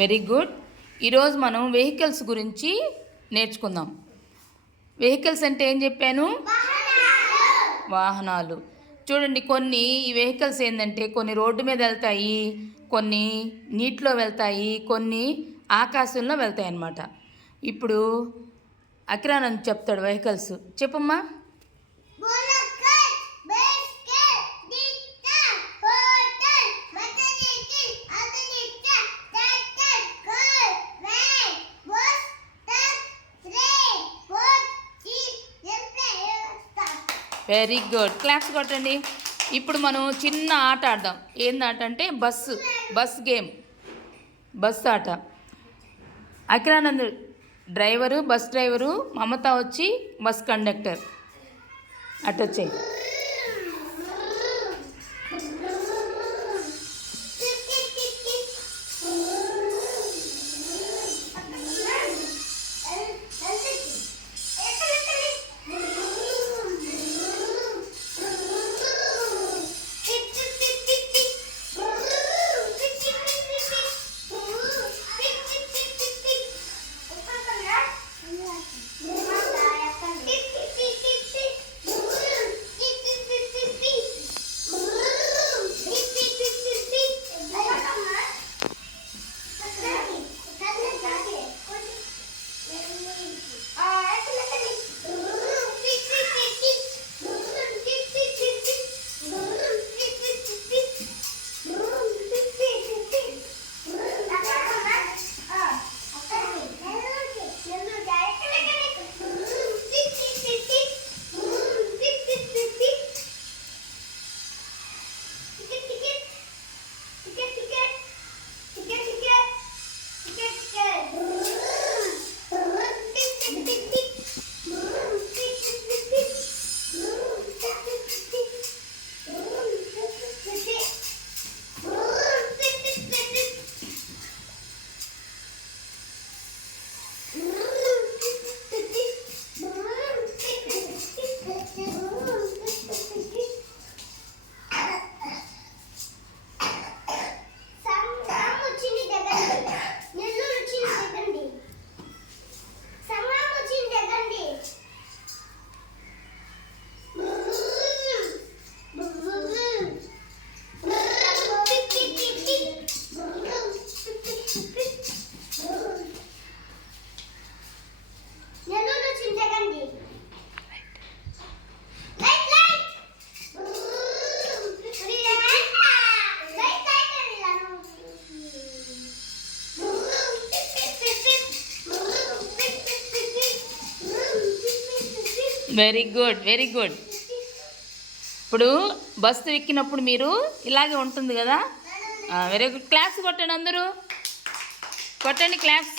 Very good. ఈరోజు మనం vehicles గురించి నేర్చుకుందాం. వెహికల్స్ అంటే ఏం చెప్పాను? వాహనాలు. చూడండి, కొన్ని ఈ వెహికల్స్ ఏంటంటే కొన్ని రోడ్డు మీద వెళ్తాయి, కొన్ని నీటిలో వెళ్తాయి, కొన్ని ఆకాశంలో వెళ్తాయి అన్నమాట. ఇప్పుడు అకిరానంద్ చెప్తాడు వెహికల్స్. చెప్పమ్మా. వెరీ గుడ్, క్లాప్స్ కొట్టండి. ఇప్పుడు మనం చిన్న ఆట ఆడదాం. ఏందాట అంటే బస్ గేమ్, బస్ ఆట. Akiranand driver, bus driver, Mamata వచ్చి బస్ కండక్టర్. అటొచ్చాయి. Very good, very good. ఇప్పుడు బస్సు ఎక్కినప్పుడు మీరు ఇలాగే ఉంటుంది కదా. Very good. క్లాప్స్ కొట్టండి, అందరూ కొట్టండి క్లాప్స్.